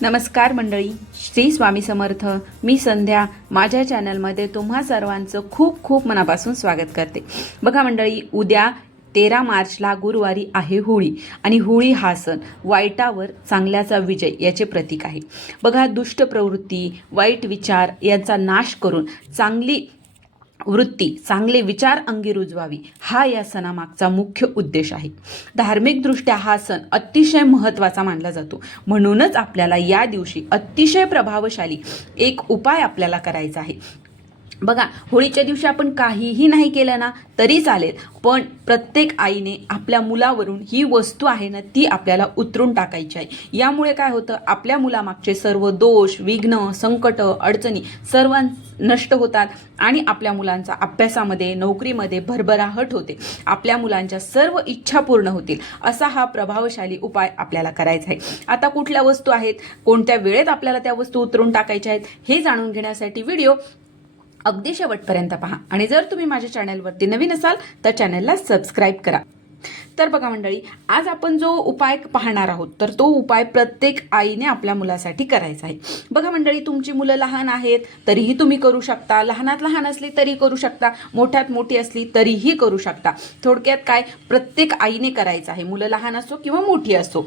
नमस्कार मंडळी, श्री स्वामी समर्थ. मी संध्या माझ्या चॅनलमध्ये तुम्हा सर्वांचं खूप खूप मनापासून स्वागत करते. बघा मंडळी, उद्या 13 मार्चला गुरुवारी आहे होळी आणि होळी हा सण वाईटावर चांगल्याचा विजय याचे प्रतीक आहे. बघा, दुष्ट प्रवृत्ती, वाईट विचार यांचा नाश करून चांगली वृत्ती, चांगले विचार अंगी रुजवावी हा या सणामागचा मुख्य उद्देश आहे. धार्मिकदृष्ट्या हा सण अतिशय महत्त्वाचा मानला जातो. म्हणूनच आपल्याला या दिवशी अतिशय प्रभावशाली एक उपाय आपल्याला करायचा आहे. बघा, होळीच्या दिवशी आपण काहीही नाही केलं ना तरी चालेल, पण प्रत्येक आईने आपल्या मुलावरून ही वस्तू आहे ना ती आपल्याला उतरून टाकायची आहे. यामुळे काय होतं, आपल्या मुलामागचे सर्व दोष, विघ्न, संकट, अडचणी सर्व नष्ट होतात आणि आपल्या मुलांचा अभ्यासामध्ये, नोकरीमध्ये भरभराट होते. आपल्या मुलांच्या सर्व इच्छा पूर्ण होतील असा हा प्रभावशाली उपाय आपल्याला करायचा आहे. आता कुठल्या वस्तू आहेत, कोणत्या वेळेत आपल्याला त्या वस्तू उतरून टाकायच्या आहेत हे जाणून घेण्यासाठी व्हिडिओ अगदी शेवटपर्यंत पहा. आणि जर तुम्ही माझ्या चॅनलवरती नवीन असाल तर चॅनलला सबस्क्राईब करा. तर बघा मंडळी, आज आपण जो उपाय पाहणार आहोत तर तो उपाय प्रत्येक आईने आपल्या मुलासाठी करायचा आहे. बघा मंडळी, तुमची मुलं लहान आहेत तरीही तुम्ही करू शकता, लहानात लहान असली तरी करू शकता, मोठ्यात मोठी असली तरीही करू शकता. थोडक्यात काय, प्रत्येक आईने करायचं आहे, मुलं लहान असो किंवा मोठी असो.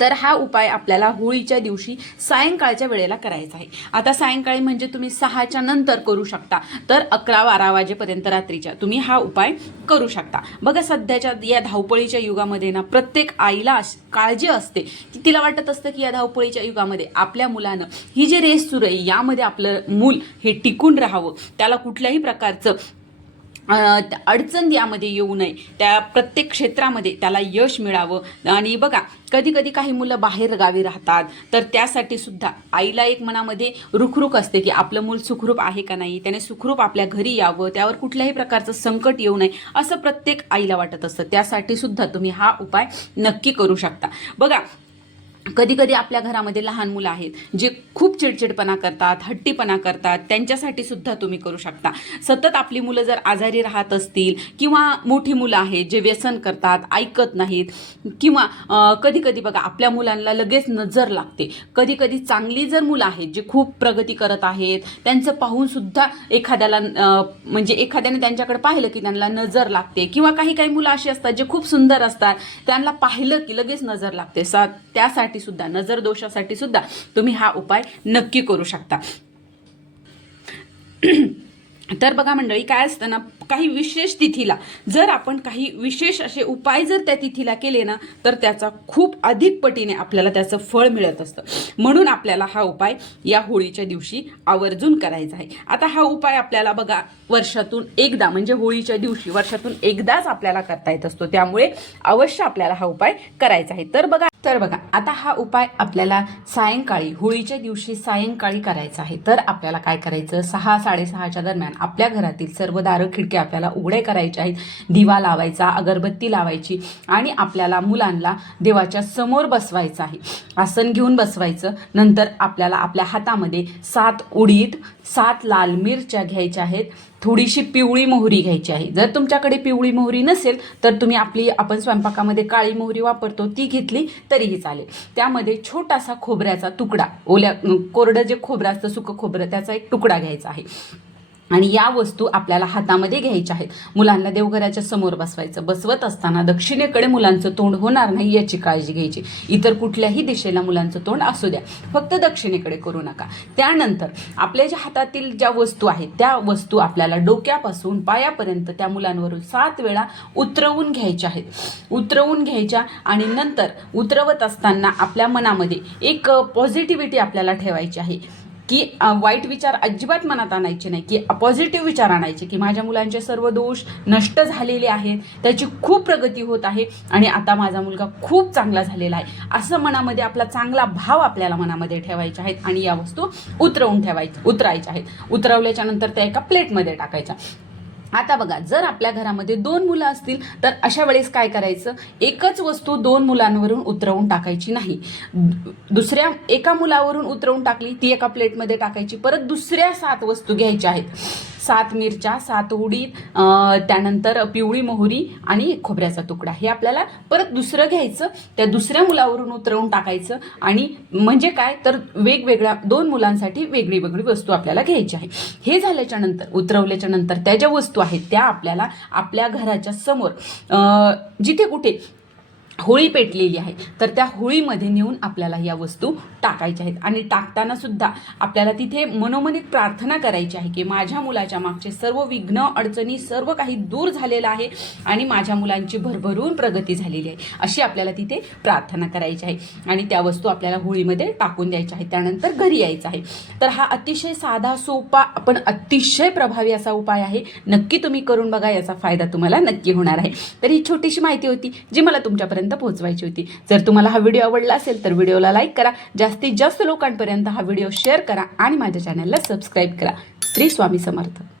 तर हा उपाय आपल्याला होळीच्या दिवशी सायंकाळच्या वेळेला करायचा आहे. आता सायंकाळी म्हणजे तुम्ही 6च्या नंतर करू शकता, तर 11-12 वाजेपर्यंत रात्रीच्या तुम्ही हा उपाय करू शकता. बघा, सध्याच्या या धावपळीच्या युगामध्ये ना प्रत्येक आईला काळजी असते की तिला वाटत असतं की या धावपळीच्या युगामध्ये आपल्या मुलानं ही जी रेस सुरू आहे यामध्ये आपलं मूल हे टिकून राहावं, त्याला कुठल्याही प्रकारचं अडचण यामध्ये येऊ नये, त्या प्रत्येक क्षेत्रामध्ये त्याला यश मिळावं. आणि बघा, कधी कधी काही मुलं बाहेर गावी राहतात तर त्यासाठी सुद्धा आईला एक मनामध्ये रुखरुख असते की आपलं मूल सुखरूप आहे का नाही, त्याने सुखरूप आपल्या घरी यावं, त्यावर कुठल्याही प्रकारचं संकट येऊ नये असं प्रत्येक आईला वाटत असतं. त्यासाठी सुद्धा तुम्ही हा उपाय नक्की करू शकता. बघा, कधी कधी आपल्या घरामध्ये लहान मुलं आहेत जे खूप चिडचिडपणा करतात, हट्टीपणा करतात, त्यांच्यासाठी सुद्धा तुम्ही करू शकता. सतत आपली मुलं जर आजारी राहत असतील किंवा मोठी मुलं आहेत जे व्यसन करतात, ऐकत नाहीत, किंवा कधी कधी बघा आपल्या मुलांना लगेच नजर लागते. कधी कधी चांगली जर मुलं आहेत जे खूप प्रगती करत आहेत त्यांचं पाहून सुद्धा एखाद्याला म्हणजे एखाद्याने त्यांच्याकडे पाहिलं की त्यांना नजर लागते, किंवा काही काही मुलं अशी असतात जे खूप सुंदर असतात त्यांना पाहिलं की लगेच नजर लागते. त्यासाठी सुद्धा, नजर दोषासाठी सुद्धा तुम्ही हा उपाय नक्की करू शकता. तर बघा मंडळी, काय असतं ना, काही विशेष तिथीला जर आपण काही विशेष असे उपाय जर त्या तिथीला केले ना तर त्याचा खूप अधिक पटीने आपल्याला त्याचं फळ मिळत असतं. म्हणून आपल्याला हा उपाय या होळीच्या दिवशी आवर्जून करायचा आहे. आता हा उपाय आपल्याला बघा वर्षातून एकदा, म्हणजे होळीच्या दिवशी वर्षातून एकदाच आपल्याला करता येत असतो, त्यामुळे अवश्य आपल्याला हा उपाय करायचा आहे. तर बघा, आता हा उपाय आपल्याला सायंकाळी, होळीच्या दिवशी सायंकाळी करायचा आहे. तर आपल्याला काय करायचं, 6-6:30च्या दरम्यान आपल्या घरातील सर्व दारं खिडक्या आपल्याला उघडे करायचे आहेत, दिवा लावायचा, अगरबत्ती लावायची आणि आपल्याला मुलांना देवाच्या समोर बसवायचं आहे. आसन घेऊन बसवायचं. नंतर आपल्याला आपल्या हातामध्ये 7 उडीद, 7 लाल मिरच्या घ्यायच्या आहेत, थोडीशी पिवळी मोहरी घ्यायची आहे. जर तुमच्याकडे पिवळी मोहरी नसेल तर तुम्ही आपण स्वयंपाकामध्ये काळी मोहरी वापरतो ती घेतली तरीही चालेल. त्यामध्ये छोटासा खोबऱ्याचा तुकडा, कोरडं जे खोबरं असतं, सुकं खोबरं, त्याचा एक तुकडा घ्यायचा आहे. आणि या वस्तू आपल्याला हातामध्ये घ्यायच्या आहेत. मुलांना देवघराच्या समोर बसवायचं. बसवत असताना दक्षिणेकडे मुलांचं तोंड होणार नाही याची काळजी घ्यायची. इतर कुठल्याही दिशेला मुलांचं तोंड असू द्या, फक्त दक्षिणेकडे करू नका. त्यानंतर आपल्या ज्या हातातील ज्या वस्तू आहेत त्या वस्तू आपल्याला डोक्यापासून पायापर्यंत त्या मुलांवरून 7 वेळा उतरवून घ्यायच्या आहेत. उतरवून घ्यायच्या आणि नंतर उतरवत असताना आपल्या मनामध्ये एक पॉझिटिव्हिटी आपल्याला ठेवायची आहे की वाईट विचार अजिबात मनात आणायचे नाही, की पॉझिटिव्ह विचार आणायचे की माझ्या मुलांचे सर्व दोष नष्ट झालेले आहेत, त्याची खूप प्रगती होत आहे आणि आता माझा मुलगा खूप चांगला झालेला आहे, असं मनामध्ये आपला चांगला भाव आपल्याला मनामध्ये ठेवायचे आहेत. आणि या वस्तू उतरायच्या आहेत. उतरवल्याच्या नंतर त्या एका प्लेटमध्ये टाकायच्या. आता बघा, जर आपल्या घरामध्ये 2 मुलं असतील तर अशा वेळेस काय करायचं, एकच वस्तू 2 मुलांवरून उतरवून टाकायची नाही. दुसऱ्या एका मुलावरून उतरवून टाकली ती एका प्लेटमध्ये टाकायची. परत दुसऱ्या 7 वस्तू घ्यायच्या आहेत. 7 मिरच्या, 7 उडीद, त्यानंतर पिवळी मोहरी आणि एक खोबऱ्याचा तुकडा. हे आपल्याला परत दुसरं घ्यायचं, त्या दुसऱ्या मुलावरून उतरवून टाकायचं. आणि म्हणजे काय तर वेगवेगळ्या 2 मुलांसाठी वेगळी वेगळी वस्तू आपल्याला घ्यायची आहे. हे झाल्याच्या नंतर, उतरवल्याच्या नंतर त्या ज्या वस्तू आहेत त्या आपल्याला आपल्या घराच्या समोर जिथे कुठे होळी पेटलेली आहे तर त्या होळीमध्ये नेऊन आपल्याला या वस्तू टाकायच्या आहेत. आणि टाकताना सुद्धा आपल्याला तिथे मनोमनीत प्रार्थना करायची आहे की माझ्या मुलाच्या मागचे सर्व विघ्न, अडचणी सर्व काही दूर झालेलं आहे आणि माझ्या मुलांची भरभरून प्रगती झालेली आहे, अशी आपल्याला तिथे प्रार्थना करायची आहे. आणि त्या वस्तू आपल्याला होळीमध्ये टाकून द्यायच्या आहेत. त्यानंतर घरी यायचं आहे. तर हा अतिशय साधा, सोपा, पण अतिशय प्रभावी असा उपाय आहे. नक्की तुम्ही करून बघा, याचा फायदा तुम्हाला नक्की होणार आहे. तर ही छोटीशी माहिती होती जी मला तुमच्यापर्यंत पोहोचवायची होती. जर तुम्हाला हा व्हिडिओ आवडला असेल तर व्हिडिओला लाईक करा, जास्तीत जास्त लोकांपर्यंत हा व्हिडिओ शेअर करा आणि माझ्या चॅनलला सबस्क्राईब करा. श्री स्वामी समर्थ.